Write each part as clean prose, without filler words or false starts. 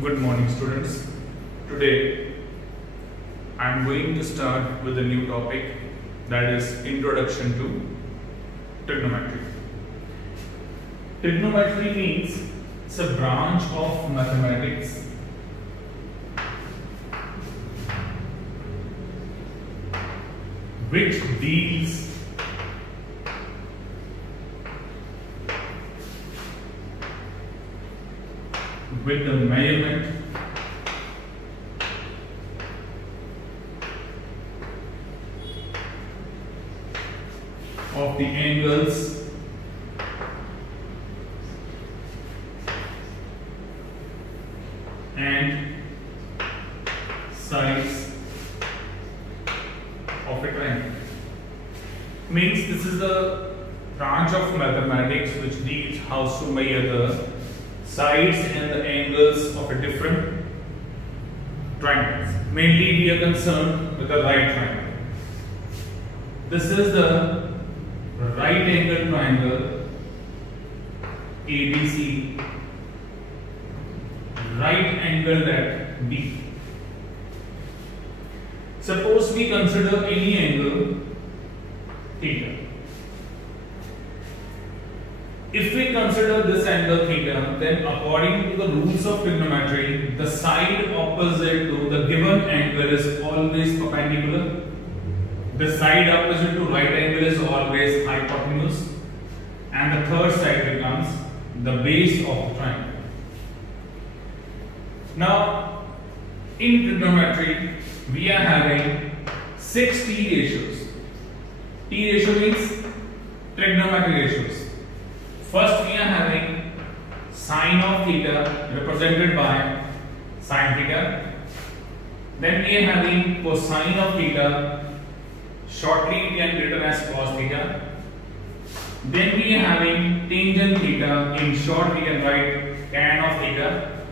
Good morning, students. Today I am going to start with a new topic, that is Introduction to Trigonometry. Trigonometry means it's a branch of mathematics which deals with the measurement of the angles and sides of a triangle. Means this is the branch of mathematics which deals how to measure the sides and the angles of a different triangles. Mainly we are concerned with the right triangle. This is the right angle triangle ABC, right angled at B. Suppose we consider any angle theta. If we consider this angle theta, then according to the rules of trigonometry, the side opposite to the given angle is always perpendicular. The side opposite to right angle is always hypotenuse, and the third side becomes the base of the triangle. Now, in trigonometry, we are having 6 T ratios. T ratio means trigonometry ratios. First, we are having sine of theta represented by sine theta. Then we are having cosine of theta, shortly we can written as cos theta. Then we are having tangent theta, in short we can write tan of theta.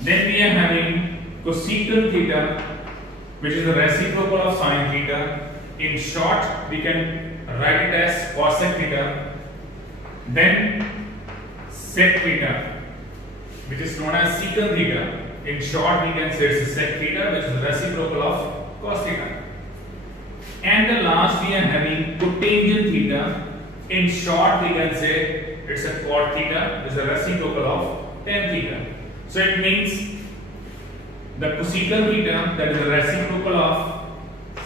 Then we are having cosecant theta, which is the reciprocal of sine theta. In short we can write it as cosec theta. Then sec theta, which is known as secant theta. In short we can say it's sec theta, which is the reciprocal of cos theta. And the last we are having cotangent theta. In short we can say it's a cot theta, which is the reciprocal of tan theta. So it means the cosecant theta, that is the reciprocal of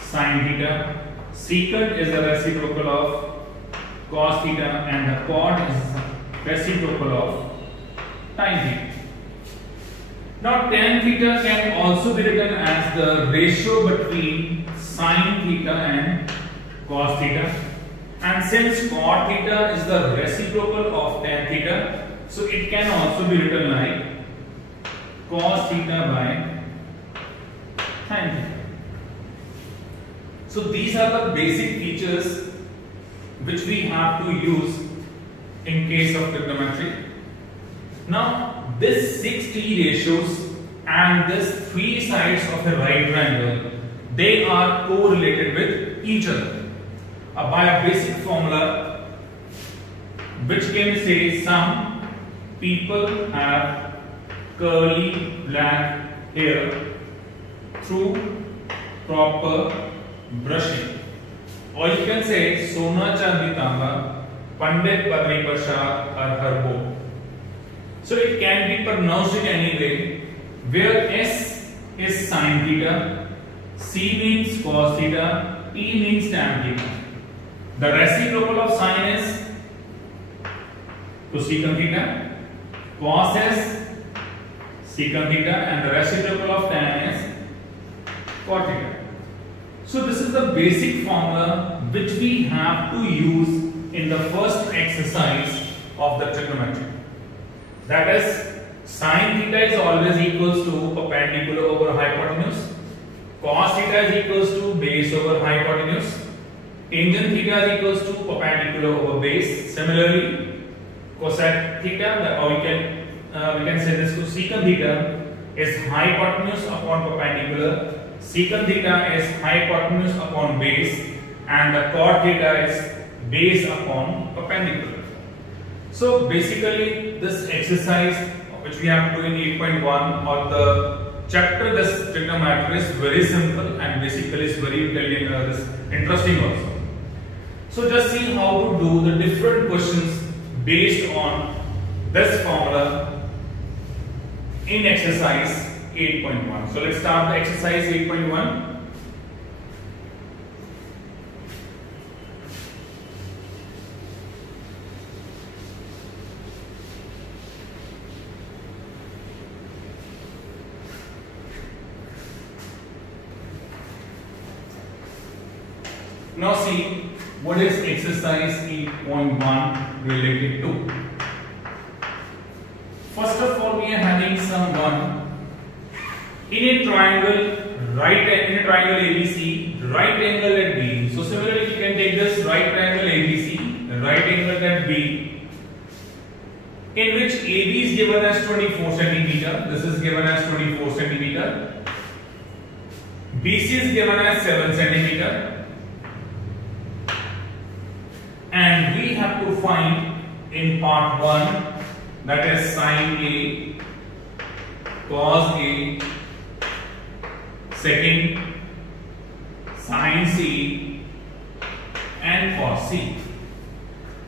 sine theta, secant is the reciprocal of cos theta, and the cot is reciprocal of tan theta. Now tan theta can also be written as the ratio between sine theta and cos theta, and since cot theta is the reciprocal of tan theta, so it can also be written like cos theta by tan theta. So these are the basic features which we have to use in case of trigonometry. Now this 6 T ratios and this 3 sides of a right triangle, they are correlated with each other by a basic formula which can say some people have curly black hair through proper brushing. Or you can say Sona Chandi Tamba, Pandit Padri Prasad or Harbo. So it can be pronounced in any way, where S is sine theta, C means cos theta, T means tan theta. The reciprocal of sine is cosecant theta, cos is secant theta, and the reciprocal of tan is cot theta. So this is the basic formula which we have to use in the first exercise of the trigonometry. That is, sine theta is always equals to perpendicular over hypotenuse, cos theta is equals to base over hypotenuse, tangent theta is equals to perpendicular over base. Similarly, cosec theta, or we can say this to secant theta is hypotenuse upon perpendicular. Secant theta is hypotenuse upon base, and the cot theta is base upon perpendicular. So basically this exercise which we have to do in 8.1 or the chapter, this trigonometry is very simple and basically is very interesting also. So just see how to do the different questions based on this formula in exercise 8.1. So let's start the exercise 8.1. Now see what is exercise 8.1 related to. First of all, we are having some one in a triangle ABC, right angle at B. So similarly, you can take this right triangle ABC, right angle at B, in which AB is given as 24 centimeter. This is given as 24 centimeter. BC is given as 7 centimeter. And we have to find in part 1, that is sine A, cos A, second sine C and cos C.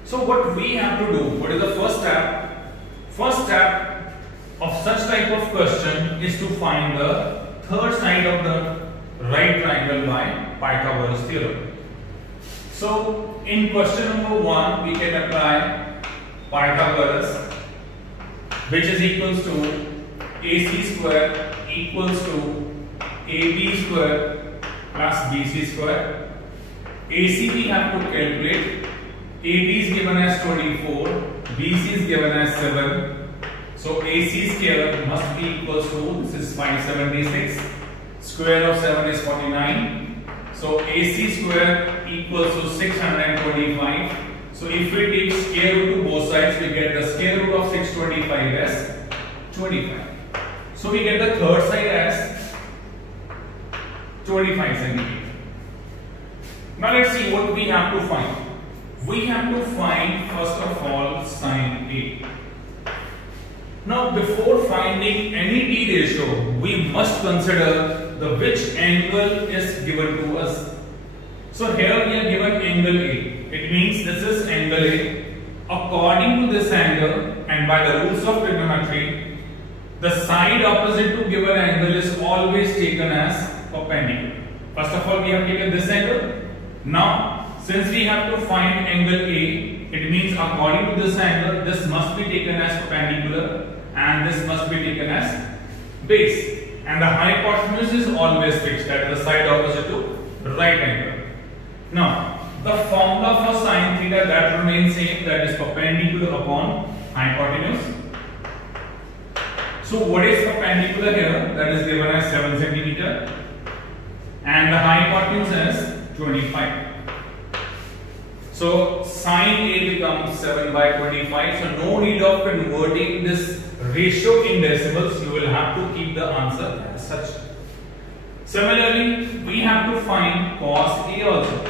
So what we have to do, what is the first step? First step of such type of question is to find the third side of the right triangle by Pythagoras theorem. So in question number 1, we can apply Pythagoras, which is equals to AC square equals to AB square plus BC square. AC we have to calculate. AB is given as 24, BC is given as 7. So AC square must be equals to, this is 576, square of 7 is 49. So AC square equals to 625. So if we take square root to both sides, we get the square root of 625 as 25. So we get the third side as 25 centimeter. Now let's see what we have to find. We have to find first of all sine A. Now before finding any T ratio, we must consider the which angle is given to us. So here we are given angle A. It means this is angle A. According to this angle and by the rules of trigonometry, the side opposite to given angle is always taken as perpendicular. First of all, we have taken this angle. Now, since we have to find angle A, it means according to this angle, this must be taken as perpendicular and this must be taken as base. And the hypotenuse is always fixed, that is the side opposite to right angle. Now, the formula for sine theta that remains same, that is perpendicular upon hypotenuse. So what is perpendicular here? That is given as 7 centimeter and the hypotenuse is 25. So sine A becomes 7 by 25. So no need of converting this ratio in decimals. You will have to keep the answer as such. Similarly, we have to find cos A also.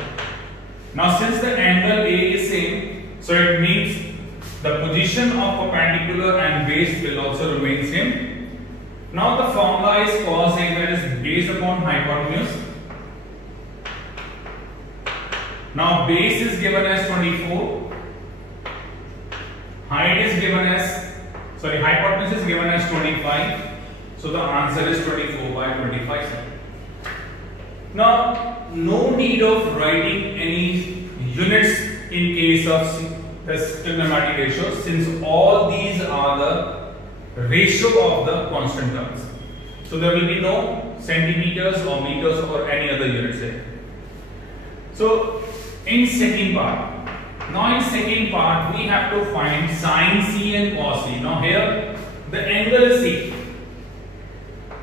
Now since the angle A is same, so it means the position of perpendicular and base will also remain same. Now the formula is cos A, that is based upon hypotenuse. Now base is given as 24, height is given as, hypotenuse is given as 25. So the answer is 24 by 25. Now no need of writing any units in case of this trigonometric ratio, since all these are the ratio of the constant terms. So there will be no centimeters or meters or any other units there. So in second part, we have to find sine C and cos C. Now here the angle is C.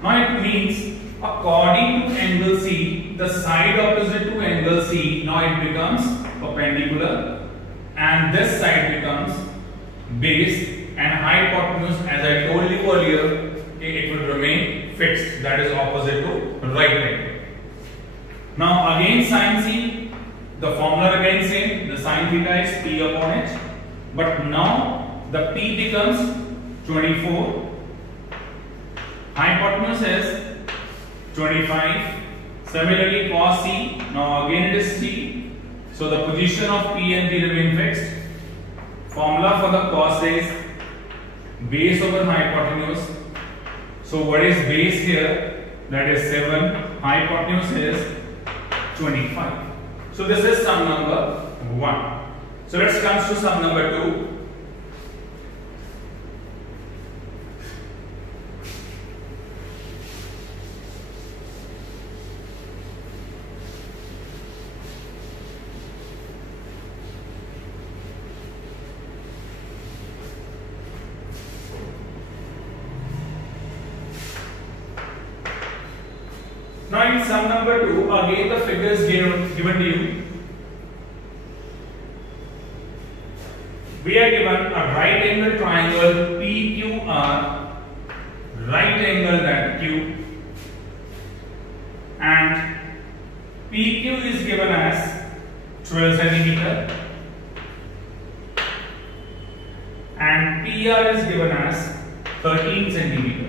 Now it means according to angle C, the side opposite to angle C, now it becomes perpendicular and this side becomes base, and hypotenuse, as I told you earlier, it will remain fixed, that is opposite to right angle. Now again sine C, the formula remains same, the sine theta is P upon H, but now the P becomes 24. Hypotenuse is 25. Similarly, cos C. Now again it is C. So the position of P and P remain fixed. Formula for the cos is base over hypotenuse. So what is base here? That is 7. Hypotenuse is 25. So this is sum number 1. So let's come to sum number 2. Now in sum number 2, again the figure is given to you. We are given a right angle triangle PQR, right angle that Q, and PQ is given as 12 centimeter and PR is given as 13 centimeter.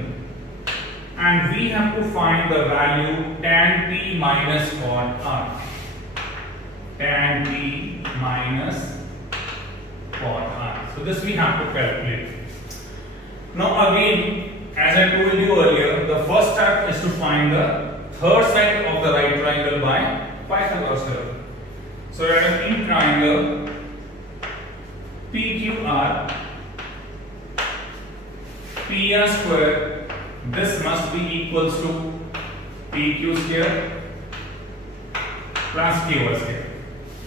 And we have to find the value tan P minus cot R. Tan P minus cot R. So this we have to calculate. Now again, as I told you earlier, the first step is to find the third side of the right triangle by Pythagoras theorem. So let us in triangle PQR, PR square. This must be equals to PQ square plus QR square.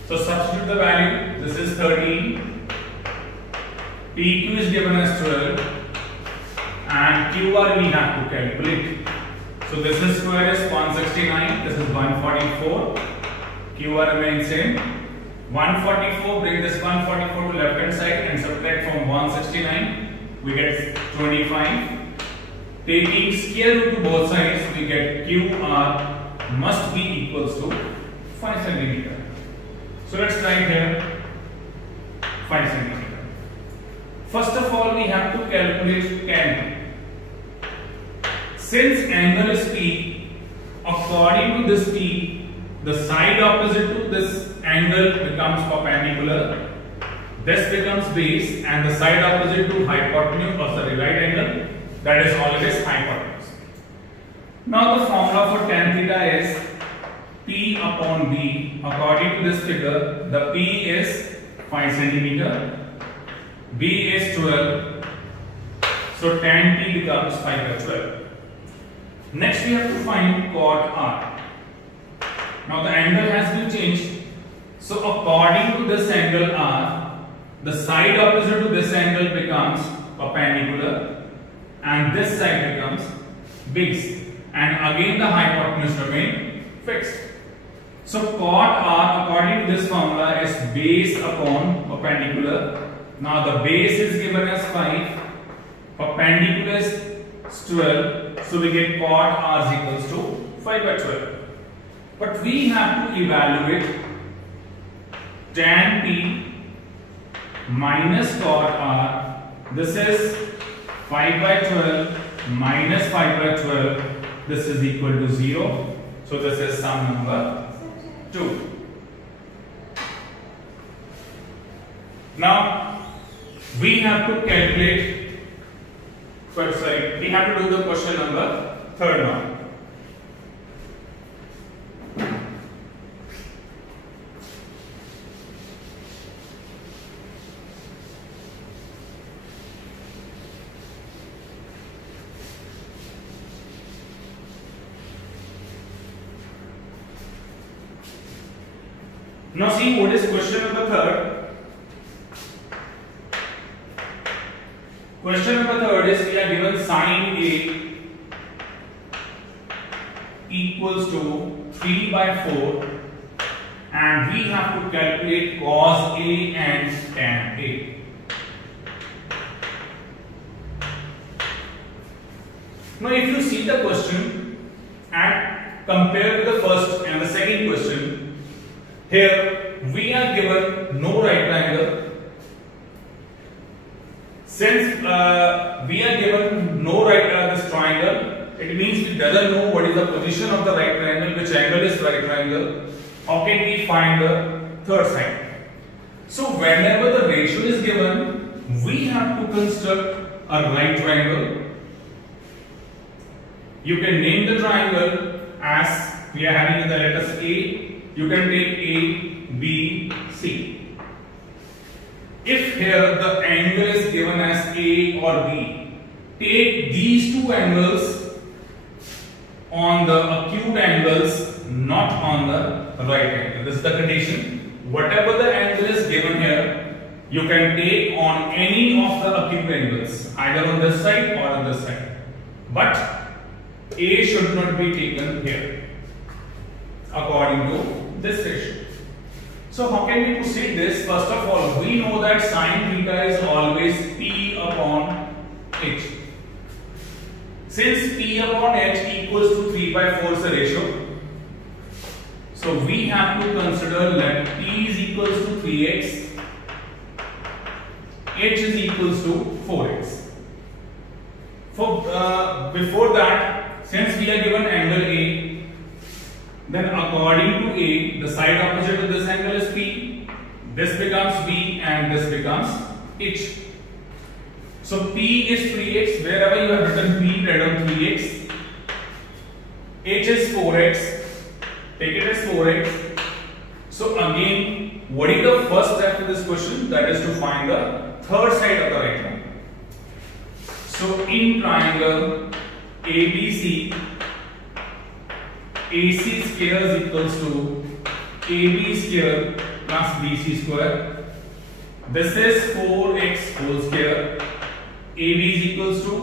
So substitute the value. This is 13. PQ is given as 12 and QR we have to calculate. So this is square is 169. This is 144. QR remains same. 144. Bring this 144 to left hand side and subtract from 169. We get 25. Taking square root to both sides, we get QR must be equals to 5 centimeter. So let's write here 5 centimeter. First of all, we have to calculate tan. Since angle is P, according to this P, the side opposite to this angle becomes perpendicular. This becomes base, and the side opposite to hypotenuse, or sorry, right angle, that is always hypotenuse. Now the formula for tan theta is P upon B. According to this figure, the P is 5 centimeter, B is 12, so tan P becomes 5 by 12. Next we have to find cot R. Now the angle has been changed, so according to this angle R, the side opposite to this angle becomes perpendicular and this side becomes base, and again the hypotenuse remain fixed. So cot R according to this formula is base upon perpendicular. Now the base is given as 5, perpendicular is 12, so we get cot R is equals to 5 by 12. But we have to evaluate tan P minus cot R. This is 5 by 12 minus 5 by 12. This is equal to 0. So this is sum number 2. Now we have to calculate. Sorry, we have to do the question number 3 now. Now see what is question number 3. Question number 3 is we are given sin A equals to 3 by 4 and we have to calculate cos A and tan A. Now if you see the question and compare with the first and the second question, here we are given no right triangle. Since we are given no right this triangle, it means we doesn't know what is the position of the right triangle, which angle is right triangle. How can we find the third side? So whenever the ratio is given, we have to construct a right triangle. You can name the triangle as we are having in the letters A. You can take A, B, C. If here the angle is given as A or B, take these two angles on the acute angles, not on the right angle. This is the condition. Whatever the angle is given here, you can take on any of the acute angles, either on this side or on this side. But A should not be taken here, according to this ratio. So how can we proceed this? First of all, we know that sine theta is always P upon H. Since P upon H equals to 3/4 is the ratio, so we have to consider that P is equals to 3x, H is equals to 4x. Before that, since we are given angle A, then according to A, the side opposite of this angle is P, this becomes B and this becomes H. So P is 3x, wherever you have written P, write down 3x, H is 4x, take it as 4x. So again, what is the first step to this question? That is to find the third side of the right triangle. So in triangle ABC, AC square is equals to AB square plus BC square. This is 4x whole square. AB is equals to,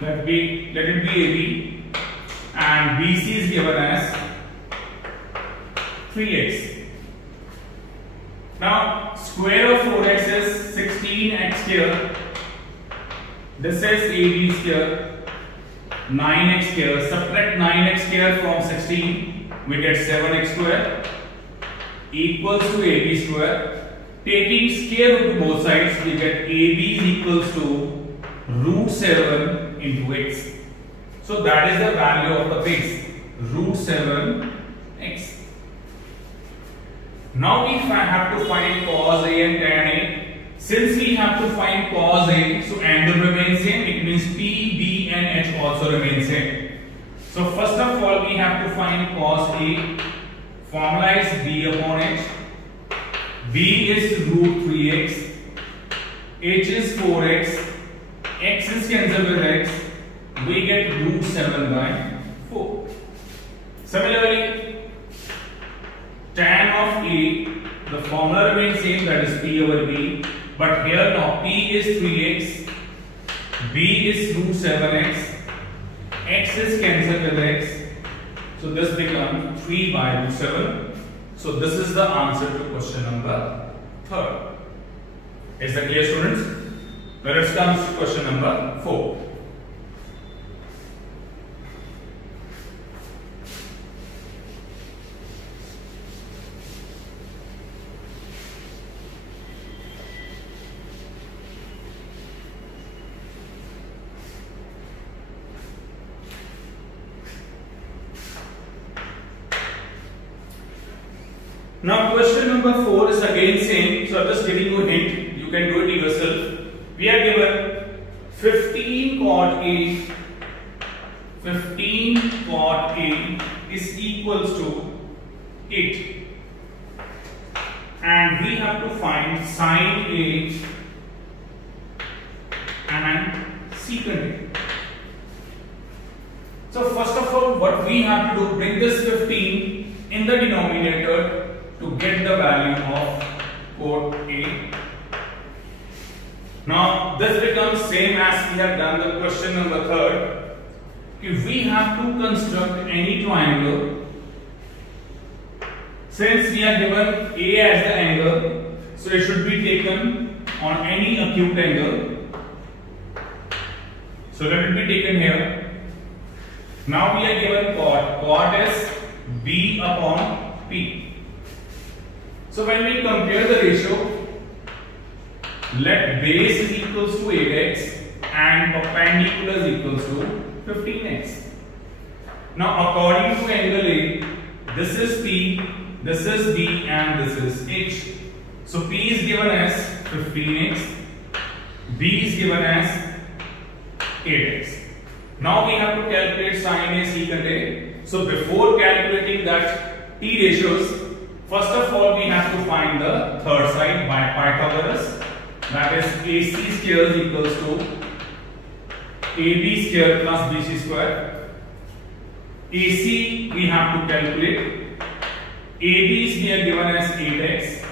let it be AB, and BC is given as 3x. Now square of 4x is 16x square. This is AB square, 9x square. Subtract 9x square from 16, we get 7x square equals to AB square. Taking square root to both sides, we get AB is equals to root 7 into x. So that is the value of the base, root 7x. Now we have to find cos A and tan A. Since we have to find cos A, so angle remains same. It means P, B and H also remain same. So first of all, we have to find cos A. Formula is B upon H. B is root 3x. H is 4x. X is cancelled with x. We get root 7 by 4. Similarly, tan of A, the formula remains same, that is P over B. But here now P is 3x, B is root 7x, x is cancelled with x. So this becomes 3 by root 7. So this is the answer to question number 3. Is that clear, students? Now let's come to question number 4. Now question number 4 is again same, so I'm just giving you a hint, you can do it yourself. We are given 15 cot A, 15 cot A is equals to 8, and we have to find sine A and secant A. So first of all, what we have to do, bring this 15 in the denominator to get the value of cot A. Now this becomes same as we have done the question number 3. If we have to construct any triangle, since we are given A as the angle, so it should be taken on any acute angle. So let it be taken here. Now we are given cot. Cot is B upon P. So when we compare the ratio, let base is equal equals to 8x and perpendicular is equals to 15x. Now according to angle A, this is P, this is B and this is H. So P is given as 15x, B is given as 8x. Now we have to calculate sin A, secant A. So before calculating that T ratios, first of all we have to find the third side by Pythagoras. That is AC square is equals to AB square plus BC square. AC we have to calculate. AB is here given as 8x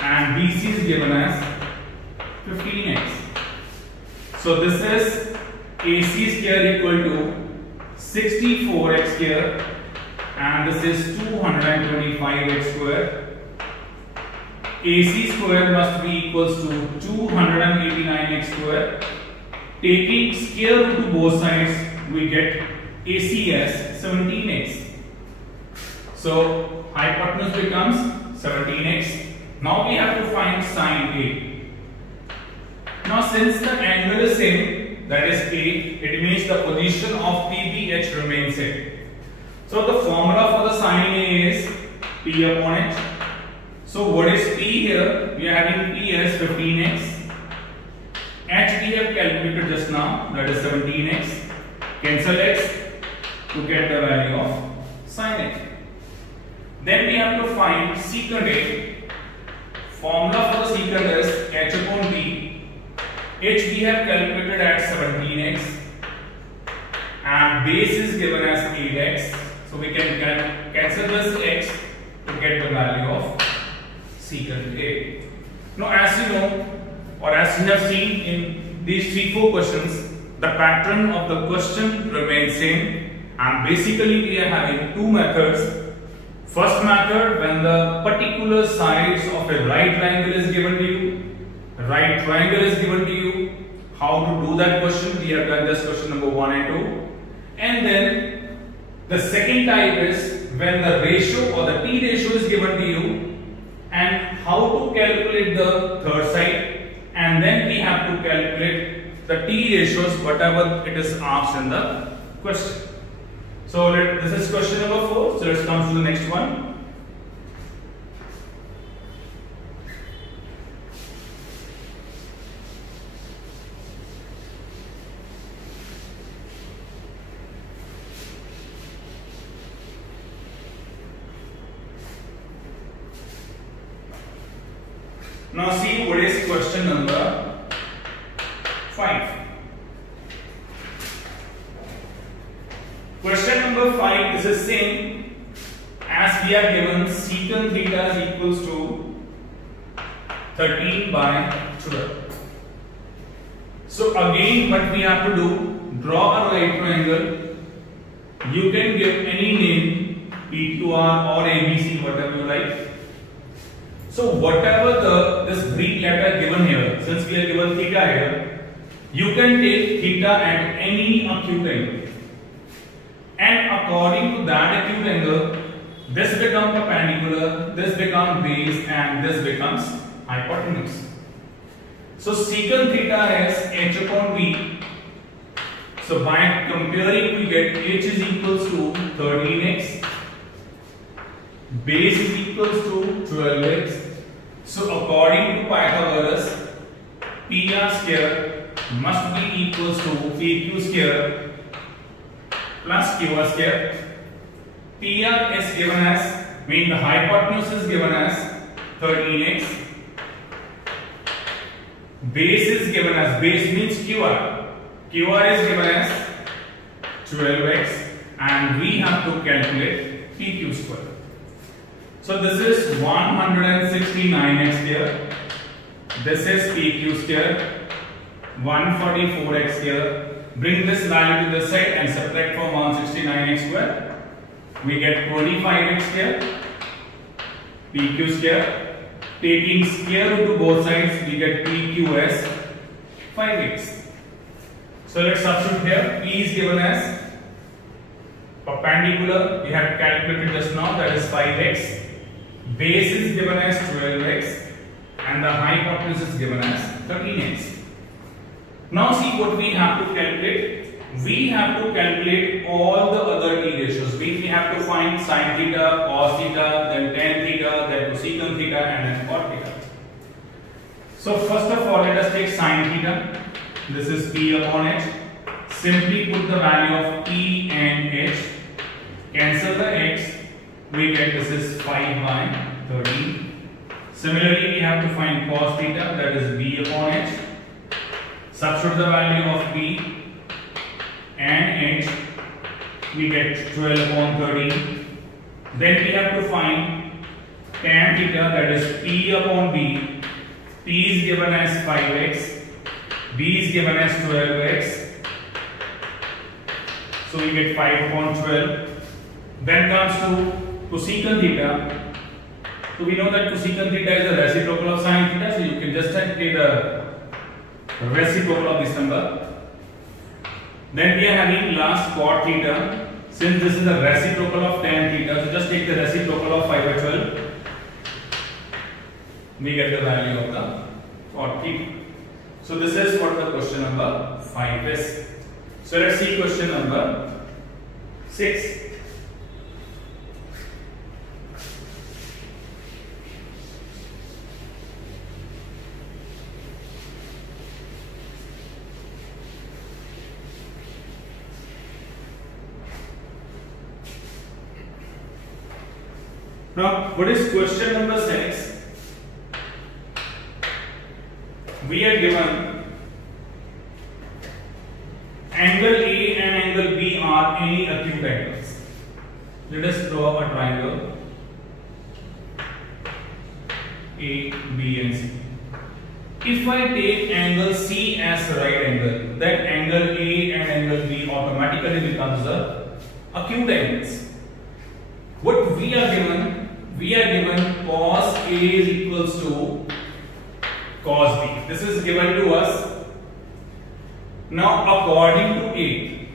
and BC is given as 15x. So this is AC square equal to 64x square and this is 225x square. AC square must be equals to 289x square. Taking square root to both sides, we get AC as 17x. So hypotenuse becomes 17x. Now we have to find sin A. Now since the angle is same, that is A, it means the position of PBH remains same. So the formula for the sin A is P upon H. So what is P here? We are having P as 15x. H we have calculated just now, that is 17x. Cancel x to get the value of sin A. Then we have to find secant A. Formula for the secant is H upon P. H we have calculated at 17x and base is given as 8x. So we can cancel this x to get the value of secant A. Now as you know, or as you have seen in these 3-4 questions, the pattern of the question remains same, and basically we are having two methods. First method, when the particular sides of a right triangle is given to you, right triangle is given to you. How to do that question? We have done this question number 1 and 2. And then the second type is when the ratio or the T ratio is given to you, and how to calculate the third side, and then we have to calculate the T ratios whatever it is asked in the question. So this is question number 4. So let's come to the next one. Now see what is question number 5. Question number 5 is the same as we are given secant theta is equals to 13 by 12. So again what we have to do, draw a right triangle. You can give any name, PQR or ABC, whatever you like. So whatever this Greek letter given here, since we are given theta here, you can take theta at any acute angle. And according to that acute angle, this becomes perpendicular, this becomes base and this becomes hypotenuse. So secant theta is H upon B. So by comparing we get H is equals to 13x, base is equals to 12x. So according to Pythagoras, PR square must be equals to PQ square plus QR square. PR is given as, mean the hypotenuse is given as 13x. Base is given as, base means QR. QR is given as 12x and we have to calculate PQ square. So this is 169x square. This is PQ square. 144x square. Bring this value to the side and subtract from 169x square. We get 25x square. PQ square. Taking square root to both sides, we get PQ as 5x. So let's substitute here. P is given as perpendicular. We have calculated just now, that is 5x. Base is given as 12x and the hypotenuse is given as 13x. Now see what we have to calculate. We have to calculate all the other t ratios. We have to find sin theta, cos theta, then tan theta, then cosecant theta, and then cot theta. So first of all, let us take sin theta. This is p upon h. Simply put the value of p and h. Cancel the x. We get this is 5 by 13. Similarly, we have to find cos theta, that is b upon h. Substitute the value of p and h. We get 12 upon 13. Then we have to find tan theta, that is p upon b. P is given as 5x, b is given as 12x. So we get 5 upon 12. Then comes to cosecant theta. So we know that cosecant theta is the reciprocal of sin theta. So you can just take the reciprocal of this number. Then we are having last cot theta. Since this is the reciprocal of tan theta, so just take the reciprocal of 5 by 12. We get the value of the cot theta. So this is what the question number 5 is. So let's see question number 6. Now, what is question number 6? We are given angle A and angle B are any acute angles. Let us draw a triangle A, B and C. If I take angle C as a right angle, then angle A and angle B automatically becomes the acute angles. What we are given? We are given cos A is equals to cos B. This is given to us. Now according to A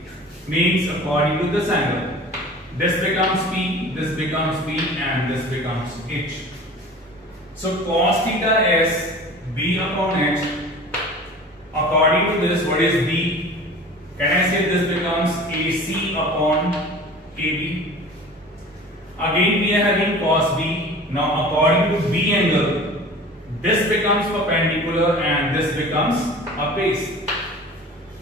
means according to this angle, this becomes P, this becomes B and this becomes H. So cos theta is B upon H. According to this, what is B? Can I say this becomes AC upon AB? Again we are having cos B. Now according to B angle, this becomes perpendicular and this becomes a base.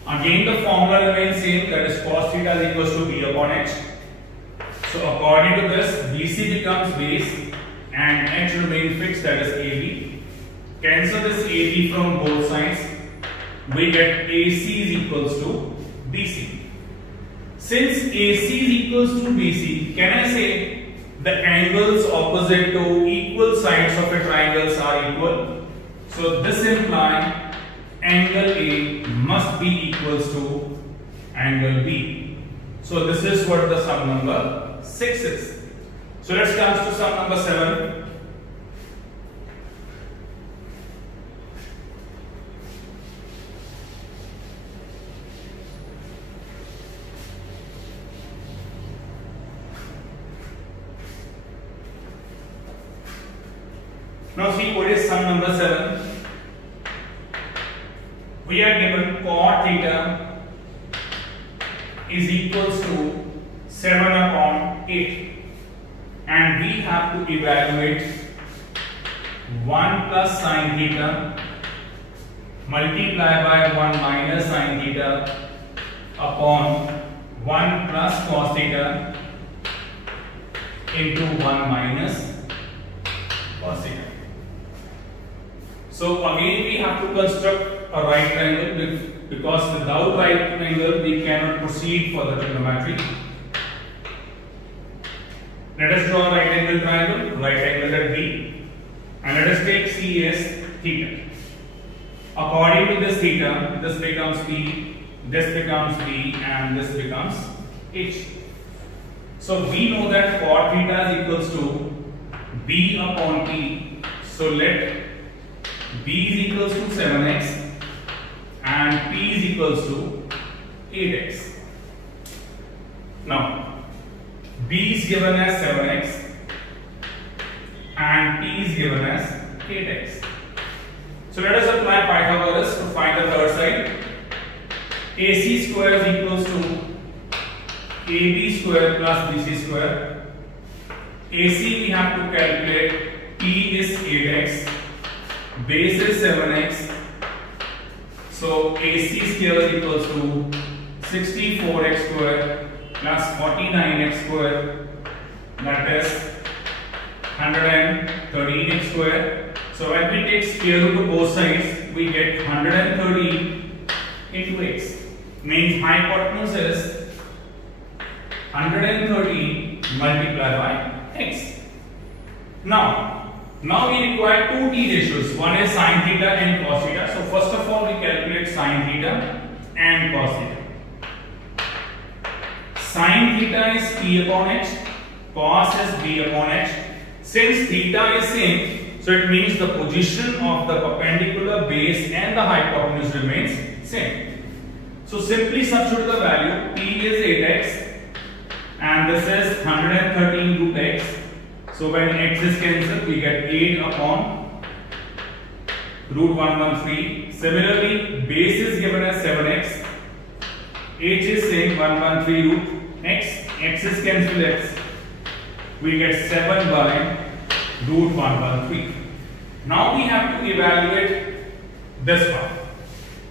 Again the formula remains same, that is cos theta is equals to B upon H. So according to this, BC becomes base and H remains fixed, that is AB. Cancel this AB from both sides. We get AC is equals to BC. Since AC is equals to BC, can I say the angles opposite to equal sides of a triangle are equal? So this implies angle A must be equals to angle B. So this is what the sum number 6 is. So let's come to sum number 7. Now see what is sum number 7. We are given cot theta is equals to 7 upon 8 and we have to evaluate 1 plus sin theta multiply by 1 minus sin theta upon 1 plus cos theta into 1 minus cos theta. So again we have to construct a right triangle because without right triangle we cannot proceed for the trigonometry. Let us draw a right angle triangle, right angle at B, and let us take C as theta. According to this theta, this becomes P, this becomes B and this becomes H. So we know that cot theta is equals to B upon P. So let B is equals to 7x and P is equals to 8x. Now B is given as 7x and P is given as 8x. So let us apply Pythagoras to find the third side. AC square is equals to AB square plus BC square. AC we have to calculate, P is 8x, base is 7x. So AC square is equals to 64x square plus 49x square, that is 113x square. So when we take square root of both sides, we get 130 into x. Means hypotenuse is 130 multiplied by x. Now we require two t ratios. One is sin theta and cos theta. So first of all, we calculate sin theta and cos theta. Sin theta is p upon h, cos is b upon h. Since theta is same, so it means the position of the perpendicular base and the hypotenuse remains same. So simply substitute the value. P is 8x and this is 113 root x. So when x is cancelled, we get 8 upon root 113. Similarly, base is given as 7x. H is same, 113 root x. X is cancelled x. We get 7 by root 113. Now we have to evaluate this part.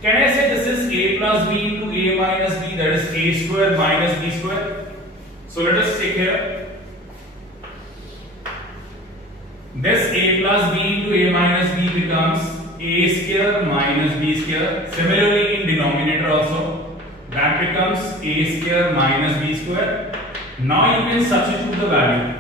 Can I say this is a plus b into a minus b, that is a square minus b square? So let us take here. This a plus b into a minus b becomes a square minus b square. Similarly in denominator also, that becomes a square minus b square. Now you can substitute the value.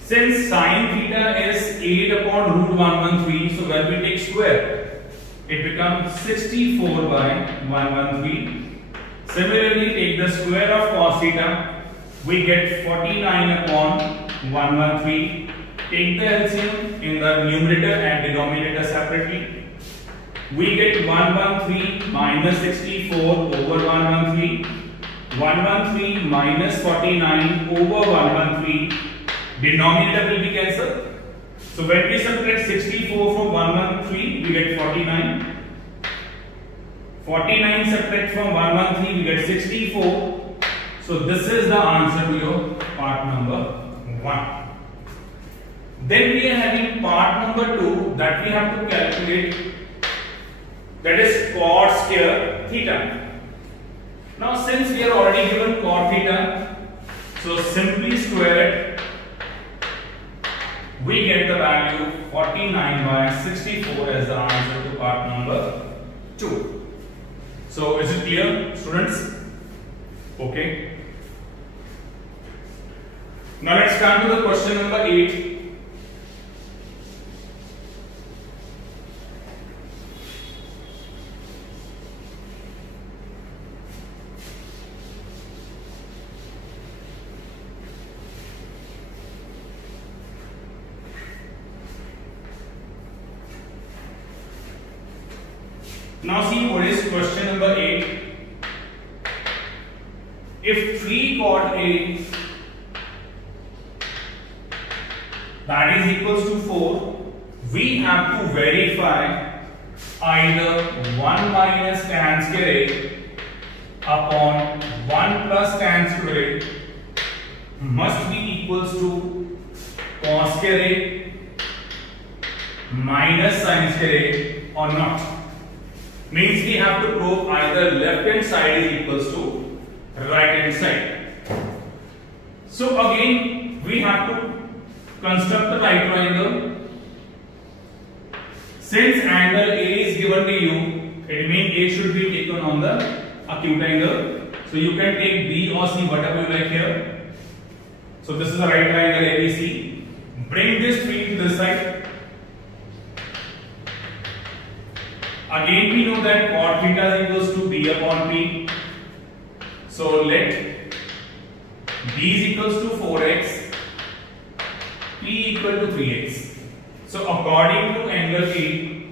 Since sin theta is 8 upon root 113, so when we take square, it becomes 64 by 113. Similarly, take the square of cos theta, we get 49 upon 113. Take the LCM in the numerator and denominator separately. We get 113 minus 64 over 113. 113 minus 49 over 113. Denominator will be cancelled. So when we subtract 64 from 113, we get 49. 49 subtract from 113, we get 64. So this is the answer to your part number 1. Then we are having part number 2 that we have to calculate, that is cot square theta. Now since we are already given cot theta, so simply square it. We get the value 49 by 64 as the answer to part number 2. So is it clear, students? Okay. Now let's come to the question number 8. Now see what is question number 8. If 3 cot A that is equals to 4, we have to verify either 1 minus tan square A upon 1 plus tan square A must be equals to cos square A minus sin square A or not. Means we have to prove either left hand side is equals to right hand side. So again we have to construct the right triangle. Since angle A is given to you, it means A should be taken on the acute angle. So you can take B or C, whatever you like here. So this is the right triangle ABC. Bring this 3 to this side. Again we know that cot theta is equals to B upon P. So let B is equals to 4x, P equal to 3x. So according to angle A,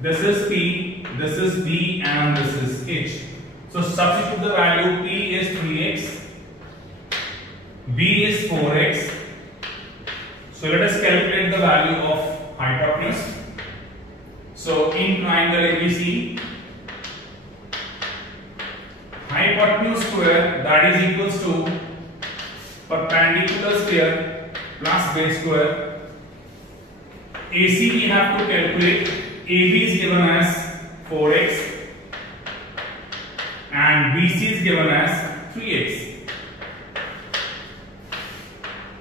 this is P, this is B and this is H. So substitute the value. P is 3x, B is 4x. So let us calculate the value of hypotenuse. So in triangle ABC, hypotenuse square, that is equals to perpendicular square plus base square. AC we have to calculate. AB is given as 4x and BC is given as 3x.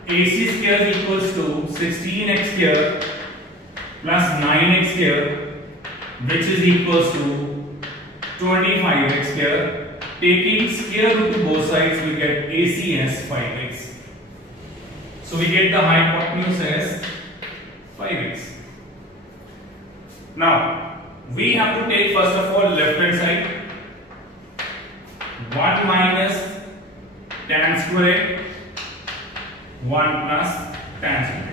AC square is equals to 16x square plus 9x square, which is equals to 25x square. Taking square root to both sides, we get AC as 5x. So we get the hypotenuse as 5x. Now we have to take first of all left hand side. 1 minus tan square, 1 plus tan square.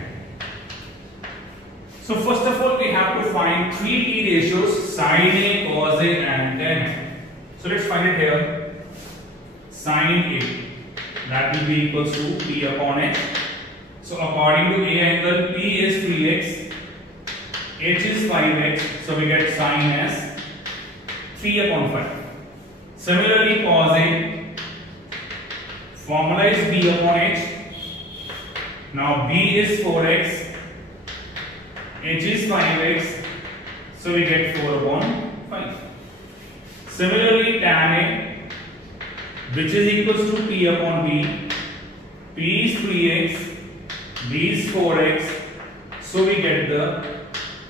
So first of all we have to find three t ratios, sin A, cos A and tan A. So let's find it here. Sin A, that will be equals to P upon H. So according to A angle, P is 3x, H is 5x, so we get sin as 3 upon 5. Similarly, cos A, formula is B upon H. Now B is 4x, H is 5x, so we get 4 upon 5. Similarly, tan A, which is equals to P upon B, P is 3x, B is 4x, so we get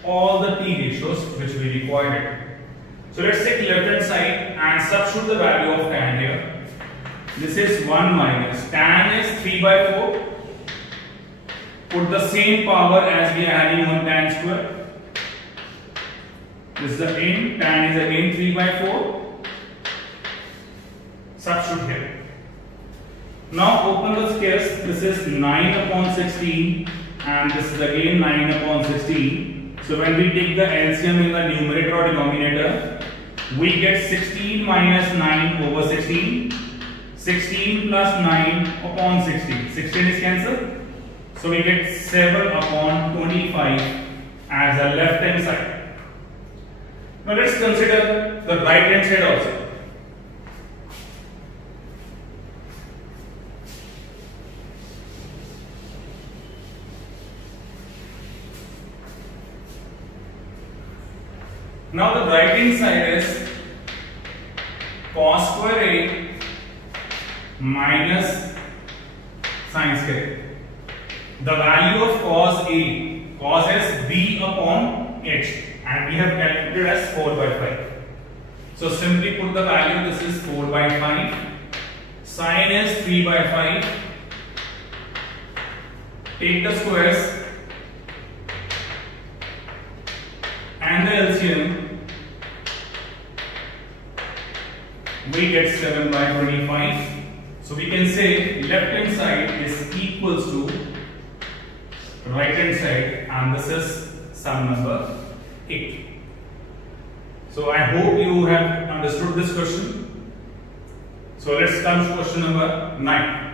all the t ratios which we required. So let's take left hand side and substitute the value of tan here. This is 1 minus tan is 3 by 4. Put the same power as we are adding on tan square. This is again, tan is again 3 by 4. Substitute here. Now open the squares. This is 9 upon 16 and this is again 9 upon 16. So when we take the LCM in the numerator or denominator, we get 16 minus 9 over 16. 16 plus 9 upon 16. 16 is cancelled. So we get 7 upon 25 as a left hand side. Now let's consider the right hand side also. Now the right hand side is cos square A minus sin square. The value of cos is B upon H and we have calculated as 4 by 5. So simply put the value, this is 4 by 5. Sin is 3 by 5. Take the squares and the LCM, we get 7 by 25. So we can say left hand side is equals to right hand side and this is sum number 8. So I hope you have understood this question. So let's come to question number 9.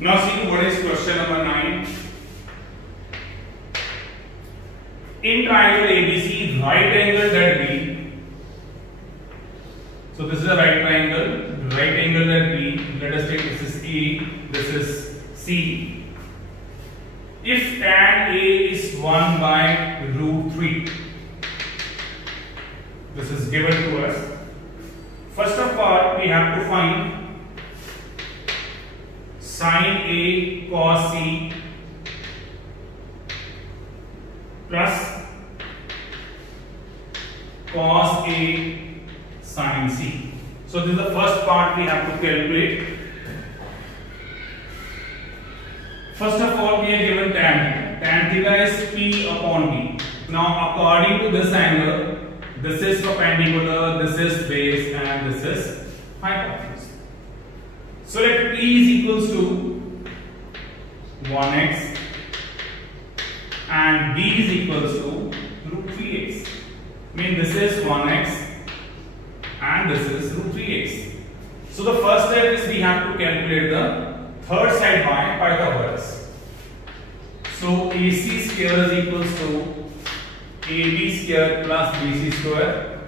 Now see what is question number 9. In triangle ABC, right angle ZB. So this is a right triangle ZB. Let us take this is A, this is C. If tan A is 1 by root 3, this is given to us. First of all, we have to find sin A cos C plus cos A sin C. So this is the first part we have to calculate. First of all, we are given tan. Tan theta is P upon B. Now according to this angle, this is perpendicular, this is base and this is hypotenuse. So let P is equals to 1x and b is equals to root 3x. Mean this is 1x and this is root 3x. So the first step is we have to calculate the third side by Pythagoras. So AC square is equals to AB square plus BC square.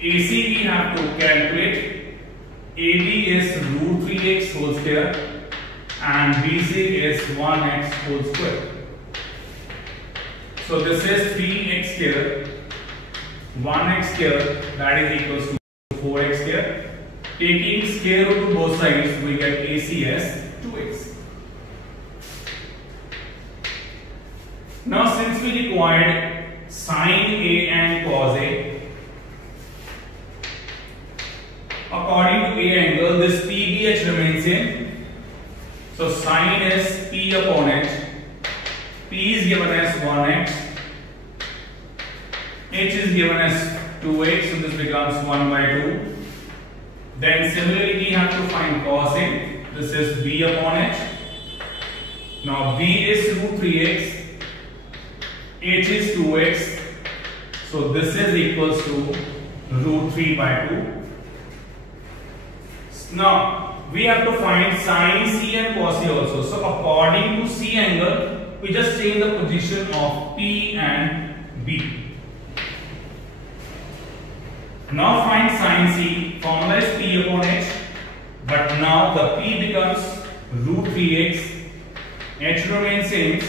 AC we have to calculate. AB is root 3x whole square and BC is 1x whole square. So this is 3x square, 1x square, that is equals to 4x square. Taking square root to both sides, we get AC as 2x. Now since we required sin A and cos A, according to A angle, this PBH remains same. So sin is P upon H. P is given as 1x. H is given as 2x, so this becomes 1 by 2. Then similarly we have to find cos A. This is B upon H. Now B is root 3x. H is 2x. So this is equals to root 3 by 2. Now we have to find sin C and cos C also. So according to C angle, we just change the position of P and B. Now find sin C. Formula is P upon H, but now the P becomes root 3x. H remains same.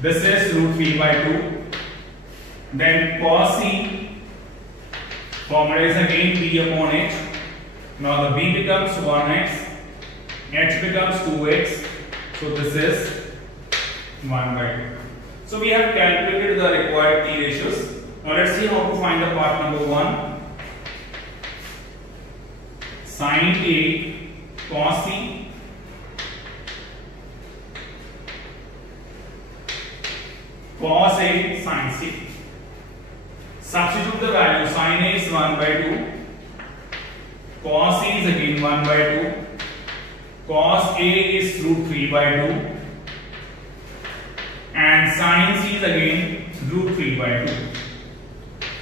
This is root 3 by 2. Then cos C. Formula is again P upon H. Now the B becomes 1x, H becomes 2x, so this is 1 by 2. So we have calculated the required T ratios. Now let's see how to find the part number 1. Sin A cos C cos A sin C. Substitute the value. Sin A is 1 by 2. Cos C is again 1 by 2. Cos A is root 3 by 2. And sin C is again root 3 by 2.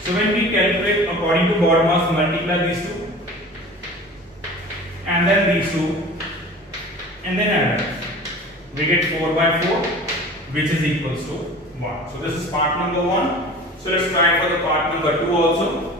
So when we calculate according to BODMAS, multiply these two and then these two and then add them. We get 4 by 4, which is equals to 1. So this is part number 1. So let's try for the part number 2 also.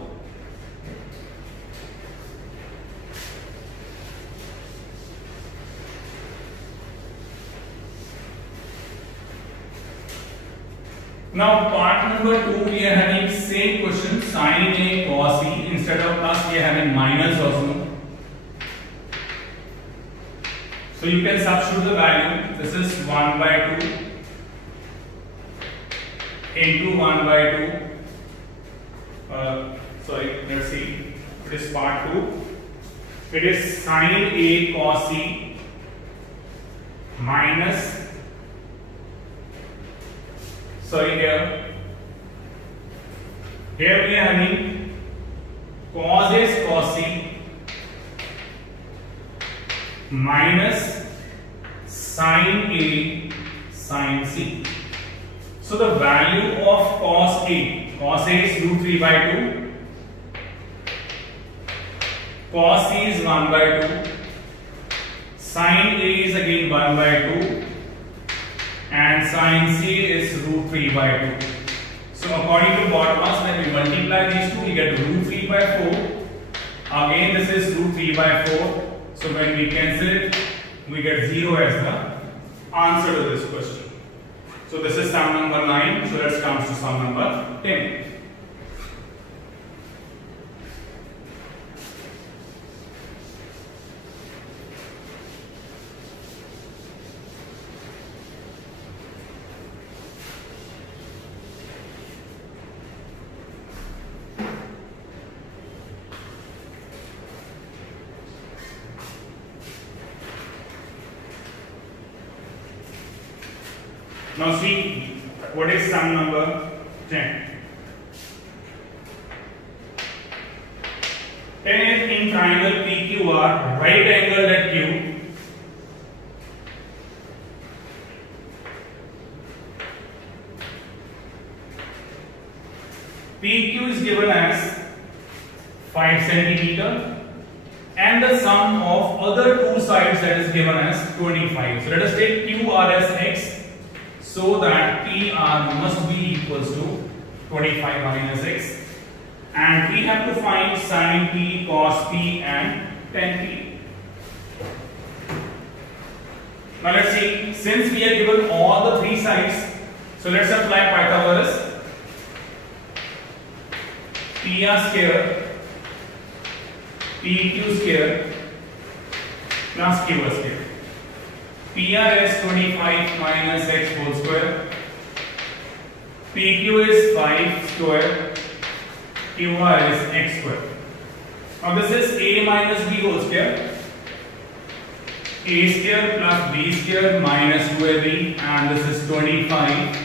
Now part number 2, we are having same question, sin A cos C. Instead of plus we are having minus also. So you can substitute the value. This is 1 by 2 into 1 by 2. Sorry, let's see. It is part 2. It is sin A cos C minus, here we are having cos A cos C minus sin A sin C. So the value of cos A is root 3 by 2, cos C is 1 by 2, sin A is again 1 by 2, and sin C is root 3 by 2. So according to BODMAS, when we multiply these two, we get root 3 by 4. Again this is root 3 by 4. So when we cancel it, we get 0 as the answer to this question. So this is sum number 9. So let's come to sum number 10. Now see, what is sum number 10? 10 is in triangle PQR, right angle at Q. PQ is given as 5 centimeter and the sum of other two sides that is given as 25. So let us take QR as x so that PR must be equals to 25 minus x, and we have to find sin P, cos P and tan P. Now let's see, since we are given all the three sides, so let's apply Pythagoras. PR square PQ square plus QR square. PR is 25 minus x whole square. PQ is 5 square. QR is x square. Now this is a minus b whole square. A square plus b square minus 2ab, and this is 25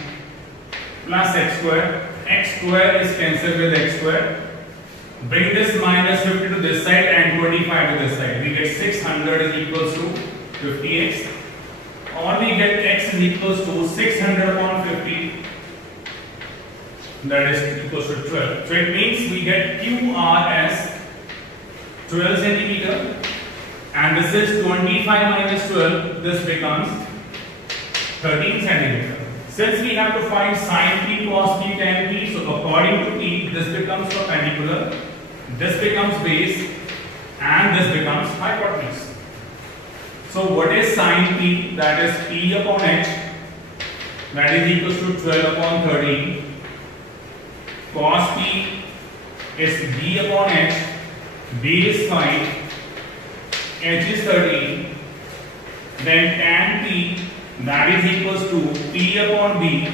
plus x square. X square is cancelled with x square. Bring this minus 50 to this side and 25 to this side. We get 600 is equals to 50x, or we get x is equals to 600 upon 50, that is equals to 12. So it means we get QR as 12 centimeter, and this is 25 minus 12, this becomes 13 centimeter. Since we have to find sin P, cos P, tan P, so according to P, this becomes perpendicular, this becomes base, and this becomes hypotenuse. So what is sin P? That is P upon H, that is equals to 12 upon 13. Cos P is B upon H, B is 5, H is 13. Then tan P, that is equals to P upon B,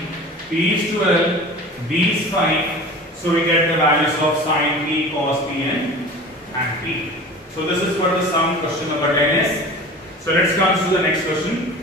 P is 12, B is 5. So we get the values of sin P, cos P and tan P. So this is what the sum question number 10 is. So let's come to the next question.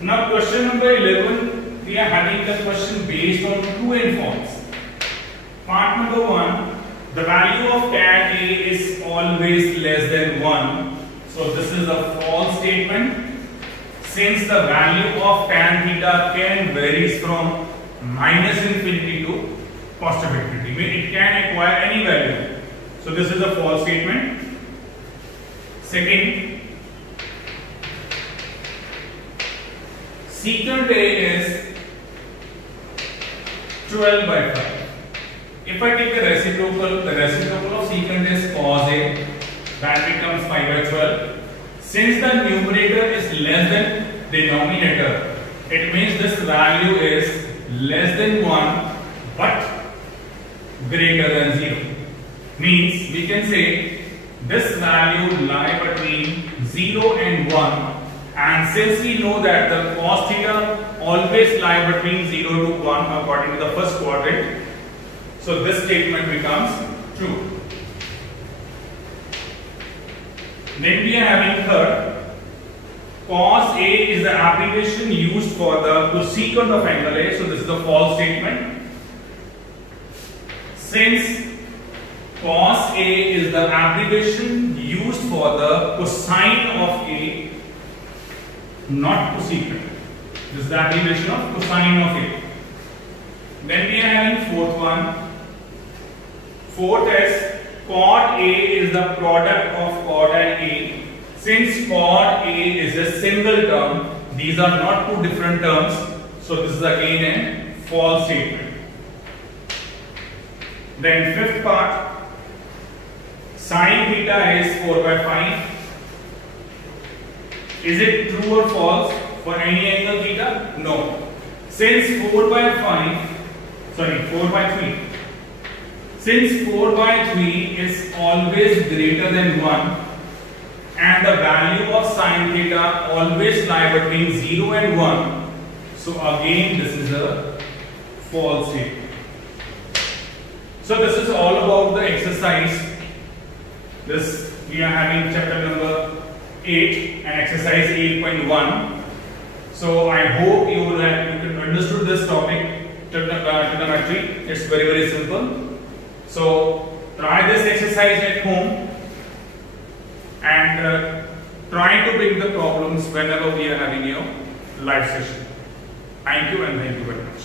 Now question number 11, we are having the question based on true and false. Part number 1, the value of tan A is always less than 1. So this is a false statement. Since the value of tan theta can varies from minus infinity to positive infinity, I mean it can acquire any value. So this is a false statement. Second, secant A is 12 by 5. If I take the reciprocal of secant is cos A, that becomes 5 by 12. Since the numerator is less than denominator, it means this value is less than 1 but greater than 0. Means we can say this value lie between 0 and 1. And since we know that the cos theta always lie between 0 to 1 according to the first quadrant, so this statement becomes true. Then we are having third, cos A is the abbreviation used for the cosecant of angle A, so this is a false statement. Since cos A is the abbreviation used for the cosine of A, not cosecant. This is the abbreviation of cosine of A. Then we are having fourth one. Fourth is chord A is the product of chord and A. Since chord A is a single term, these are not two different terms. So this is again a false statement. Then fifth part, sin theta is 4 by 5. Is it true or false for any angle theta? No. Since 4 by 3. Since 4 by 3 is always greater than 1 and the value of sin theta always lie between 0 and 1. So again this is a false statement. So this is all about the exercise. This we are having chapter number 8 and exercise 8.1. So I hope you can understood this topic trigonometry. It's very simple. So try this exercise at home and try to pick the problems whenever we are having your live session. Thank you and thank you very much.